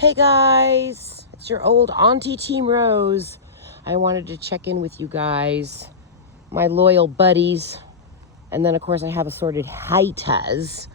Hey guys, it's your old Auntie Team Rose. I wanted to check in with you guys, my loyal buddies. And then of course I have assorted haters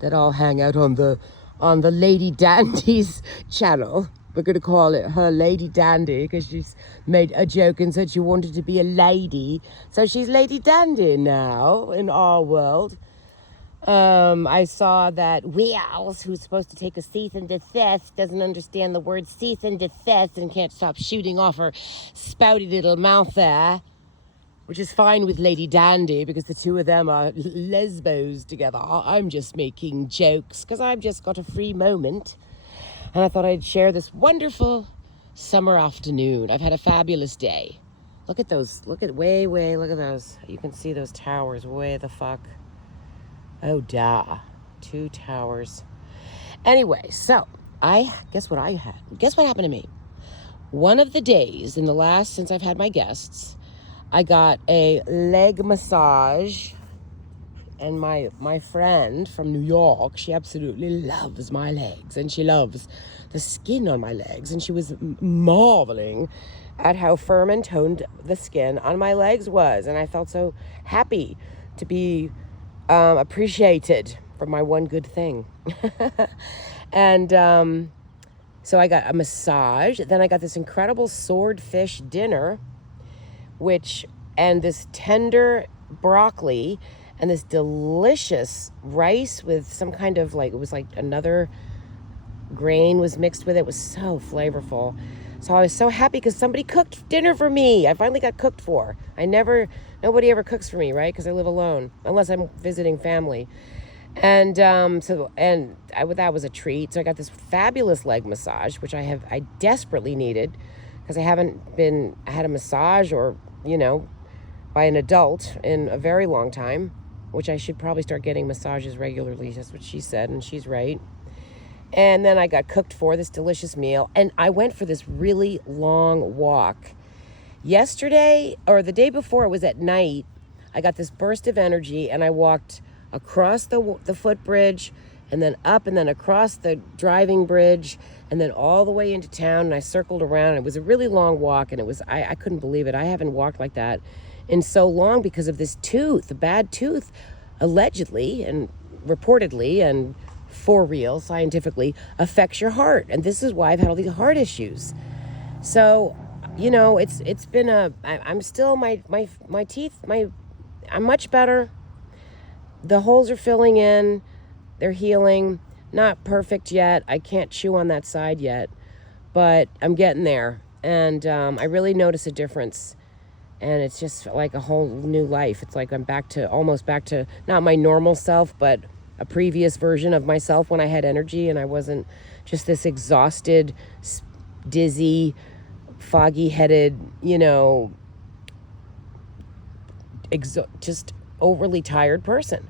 that all hang out on the Lady Dandy's channel. We're gonna call it her Lady Dandy because she's made a joke and said she wanted to be a lady. So she's Lady Dandy now in our world. I saw that Wheels, who's supposed to take a cease and desist, doesn't understand the word cease and desist and can't stop shooting off her spouty little mouth there, which is fine with Lady Dandy because the two of them are lesbos together. I'm just making jokes because I've just got a free moment. And I thought I'd share this wonderful summer afternoon. I've had a fabulous day. Look at those. Look at those. You can see those towers way the fuck. Oh, duh. 2 towers. Anyway, so guess what happened to me? One of the days in the last, since I've had my guests, I got a leg massage. And my friend from New York, she absolutely loves my legs. And she loves the skin on my legs. And she was marveling at how firm and toned the skin on my legs was. And I felt so happy to be appreciated for my one good thing. And so I got a massage. Then I got this incredible swordfish dinner, and this tender broccoli and this delicious rice with some kind of it was like another grain was mixed with it. It was so flavorful. So I was so happy because somebody cooked dinner for me. I finally got cooked for. Nobody ever cooks for me, right? Because I live alone, unless I'm visiting family. And that was a treat. So I got this fabulous leg massage, which I desperately needed because I had a massage by an adult in a very long time, which I should probably start getting massages regularly. That's what she said, and she's right. And then I got cooked for this delicious meal. And I went for this really long walk. Yesterday, or the day before, it was at night. I got this burst of energy and I walked across the footbridge and then up and then across the driving bridge and then all the way into town. And I circled around. It was a really long walk and I couldn't believe it. I haven't walked like that in so long because of this tooth, a bad tooth, allegedly and reportedly and for real, scientifically, affects your heart. And this is why I've had all these heart issues. So, it's been I'm still, my teeth, I'm much better. The holes are filling in. They're healing. Not perfect yet. I can't chew on that side yet. But I'm getting there. And I really notice a difference. And it's just like a whole new life. It's like I'm almost back to not my normal self, but a previous version of myself when I had energy and I wasn't just this exhausted, dizzy, foggy-headed, just overly tired person.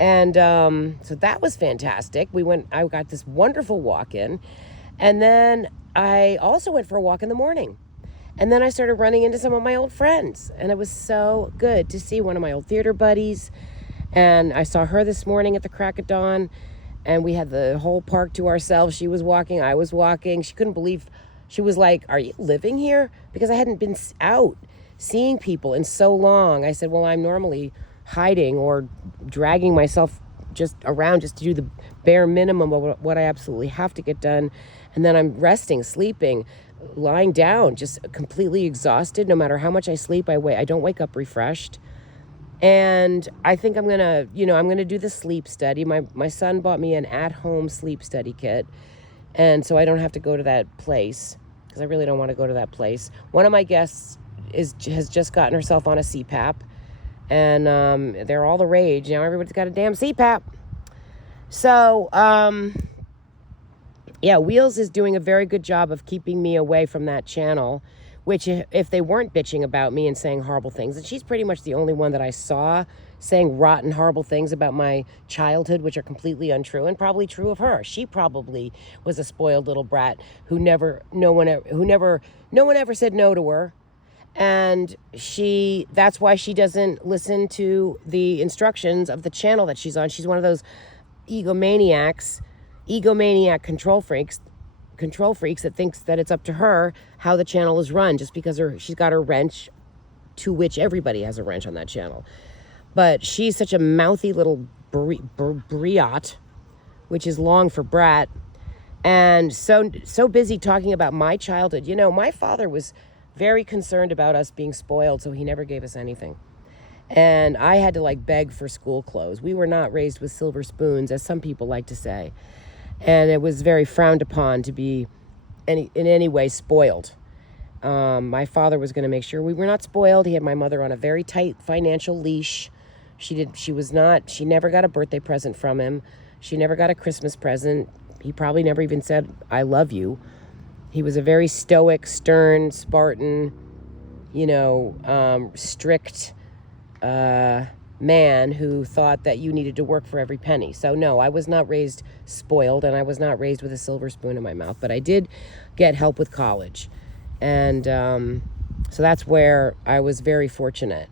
And so that was fantastic. I got this wonderful walk in. And then I also went for a walk in the morning. And then I started running into some of my old friends. And it was so good to see one of my old theater buddies. And I saw her this morning at the crack of dawn. And we had the whole park to ourselves. She was walking, I was walking. She couldn't believe, she was like, "Are you living here?" Because I hadn't been out seeing people in so long. I said, well, I'm normally hiding or dragging myself just around just to do the bare minimum of what I absolutely have to get done. And then I'm resting, sleeping, lying down, just completely exhausted. No matter how much I sleep, I don't wake up refreshed. And I think I'm going to do the sleep study. My son bought me an at-home sleep study kit. And so I don't have to go to that place because I really don't want to go to that place. One of my guests has just gotten herself on a CPAP. And they're all the rage. Everybody's got a damn CPAP. So, Wheels is doing a very good job of keeping me away from that channel, which if they weren't bitching about me and saying horrible things, and she's pretty much the only one that I saw saying rotten, horrible things about my childhood, which are completely untrue and probably true of her. She probably was a spoiled little brat who no one ever said no to her. And that's why she doesn't listen to the instructions of the channel that she's on. She's one of those egomaniac control freaks control freaks that thinks that it's up to her how the channel is run, just because she's got her wrench, to which everybody has a wrench on that channel. But she's such a mouthy little briot, which is long for brat, and so busy talking about my childhood. You know, my father was very concerned about us being spoiled, so he never gave us anything. And I had to like beg for school clothes. We were not raised with silver spoons, as some people like to say. And it was very frowned upon to be in any way spoiled. My father was going to make sure we were not spoiled. He had my mother on a very tight financial leash. She never got a birthday present from him. She never got a Christmas present. He probably never even said, "I love you." He was a very stoic, stern, Spartan, strict man who thought that you needed to work for every penny. So no, I was not raised spoiled, and I was not raised with a silver spoon in my mouth, but I did get help with college. And so that's where I was very fortunate.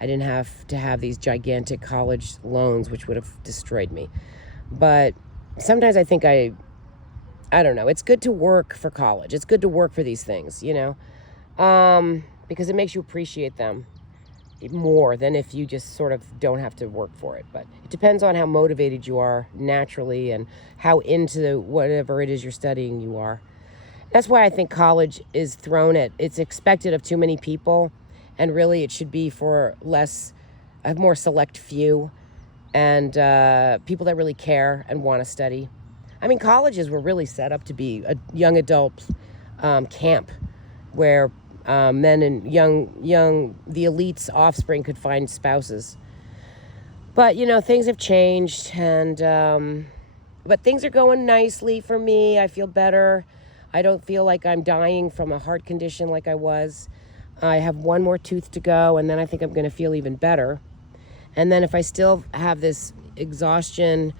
I didn't have to have these gigantic college loans, which would have destroyed me. But sometimes I think I don't know, it's good to work for college. It's good to work for these things, because it makes you appreciate them more than if you just sort of don't have to work for it. But it depends on how motivated you are naturally and how into whatever it is you're studying you are. That's why I think college is it's expected of too many people, and really it should be for a more select few, and people that really care and want to study. I mean, colleges were really set up to be a young adult camp where men and the elite's offspring could find spouses. But, things have changed, and but things are going nicely for me. I feel better. I don't feel like I'm dying from a heart condition like I was. I have one more tooth to go, and then I think I'm going to feel even better. And then if I still have this exhaustion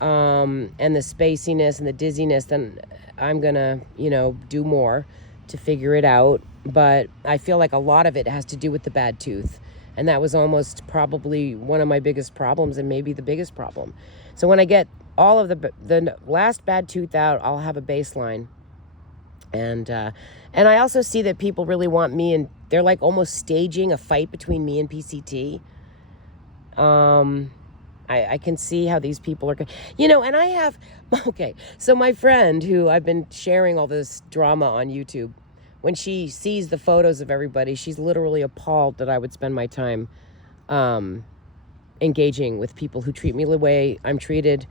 and the spaciness and the dizziness, then I'm going to, do more to figure it out. But I feel like a lot of it has to do with the bad tooth. And that was almost probably one of my biggest problems, and maybe the biggest problem. So when I get all of the last bad tooth out, I'll have a baseline. And I also see that people really want me, and they're like almost staging a fight between me and PCT. I can see how these people are, and I have, so my friend who I've been sharing all this drama on YouTube, when she sees the photos of everybody, she's literally appalled that I would spend my time engaging with people who treat me the way I'm treated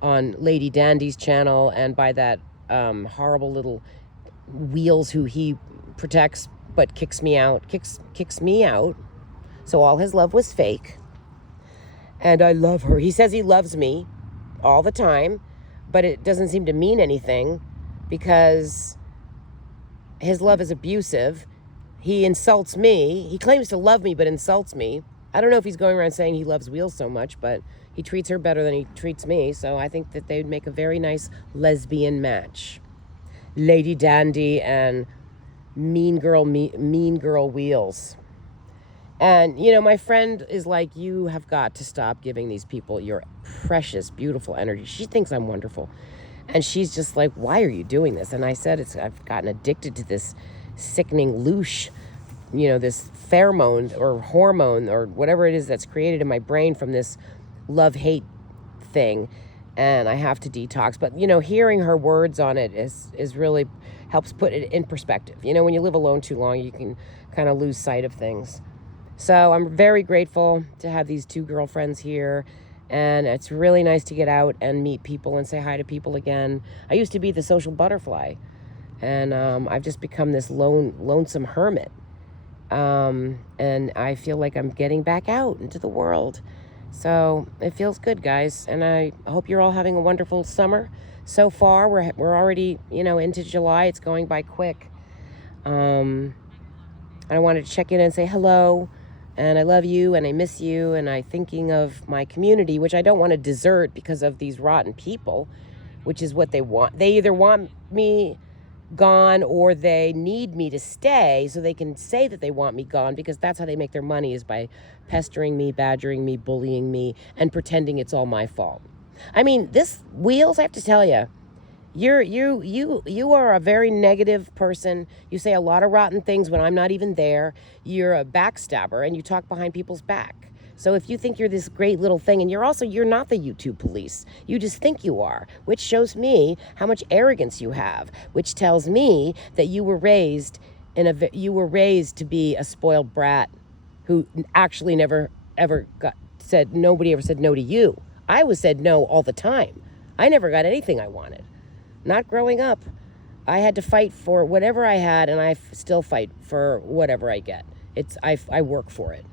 on Lady Dandy's channel, and by that horrible little Wheels who he protects but kicks me out. So all his love was fake. And I love her. He says he loves me all the time, but it doesn't seem to mean anything because his love is abusive. He insults me. He claims to love me but insults me. I don't know if he's going around saying he loves Wheels so much, but he treats her better than he treats me. So I think that they'd make a very nice lesbian match. Lady Dandy and mean girl Wheels. And, my friend is like, you have got to stop giving these people your precious, beautiful energy. She thinks I'm wonderful. And she's just like, why are you doing this? And I said, I've gotten addicted to this sickening loosh, this pheromone or hormone or whatever it is that's created in my brain from this love-hate thing. And I have to detox. But, hearing her words on it is really helps put it in perspective. When you live alone too long, you can kind of lose sight of things. So I'm very grateful to have these two girlfriends here. And it's really nice to get out and meet people and say hi to people again. I used to be the social butterfly. And I've just become this lonesome hermit. And I feel like I'm getting back out into the world. So it feels good, guys. And I hope you're all having a wonderful summer. So far, we're already, into July. It's going by quick. I wanted to check in and say hello. And I love you and I miss you. And I'm thinking of my community, which I don't want to desert because of these rotten people, which is what they want. They either want me gone or they need me to stay so they can say that they want me gone, because that's how they make their money, is by pestering me, badgering me, bullying me, and pretending it's all my fault. I mean, this Wheels, I have to tell you, You are a very negative person. You say a lot of rotten things when I'm not even there. You're a backstabber and you talk behind people's back. So if you think you're this great little thing, and you're not the YouTube police. You just think you are, which shows me how much arrogance you have, which tells me that you were raised to be a spoiled brat who actually never ever nobody ever said no to you. I was said no all the time. I never got anything I wanted. Not growing up. I had to fight for whatever I had, and I still fight for whatever I get. I work for it.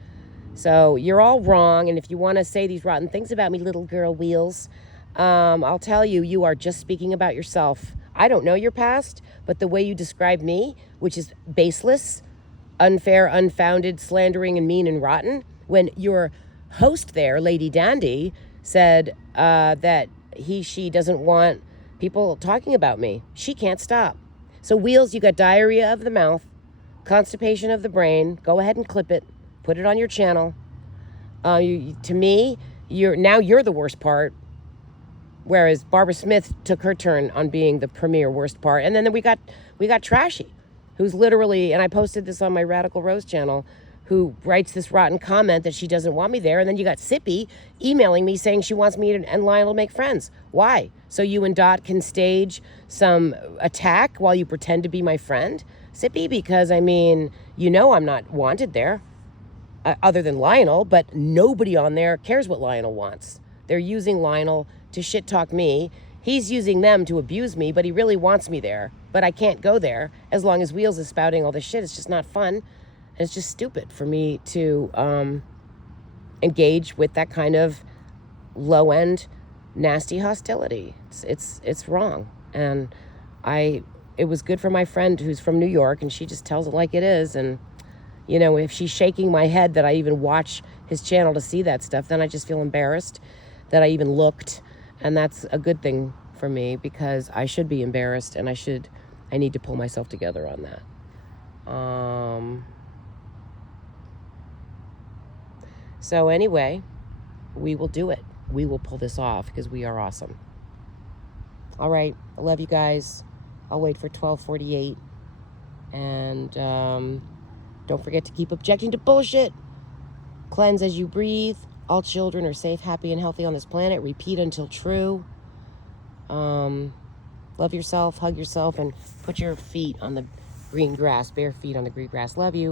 So you're all wrong, and if you want to say these rotten things about me, little girl Wheels, I'll tell you, you are just speaking about yourself. I don't know your past, but the way you describe me, which is baseless, unfair, unfounded, slandering, and mean and rotten, when your host there, Lady Dandy, said that she doesn't want people talking about me. She can't stop. So Wheels, you got diarrhea of the mouth, constipation of the brain. Go ahead and clip it. Put it on your channel. To me, you're the worst part. Whereas Barbara Smith took her turn on being the premier worst part. And then we got Trashy, who's literally, and I posted this on my Radical Rose channel, who writes this rotten comment that she doesn't want me there. And then you got Sippy emailing me saying she wants me and Lionel to make friends. Why? So you and Dot can stage some attack while you pretend to be my friend? Sippy, because I mean, I'm not wanted there, other than Lionel, but nobody on there cares what Lionel wants. They're using Lionel to shit talk me. He's using them to abuse me, but he really wants me there. But I can't go there as long as Wheels is spouting all this shit. It's just not fun. It's just stupid for me to engage with that kind of low-end, nasty hostility. It's wrong. And it was good for my friend who's from New York, and she just tells it like it is. And, if she's shaking my head that I even watch his channel to see that stuff, then I just feel embarrassed that I even looked. And that's a good thing for me, because I should be embarrassed, and I need to pull myself together on that. So anyway, we will do it. We will pull this off because we are awesome. All right. I love you guys. I'll wait for 12:48. And don't forget to keep objecting to bullshit. Cleanse as you breathe. All children are safe, happy, and healthy on this planet. Repeat until true. Love yourself, hug yourself, and put your feet on the green grass, bare feet on the green grass. Love you.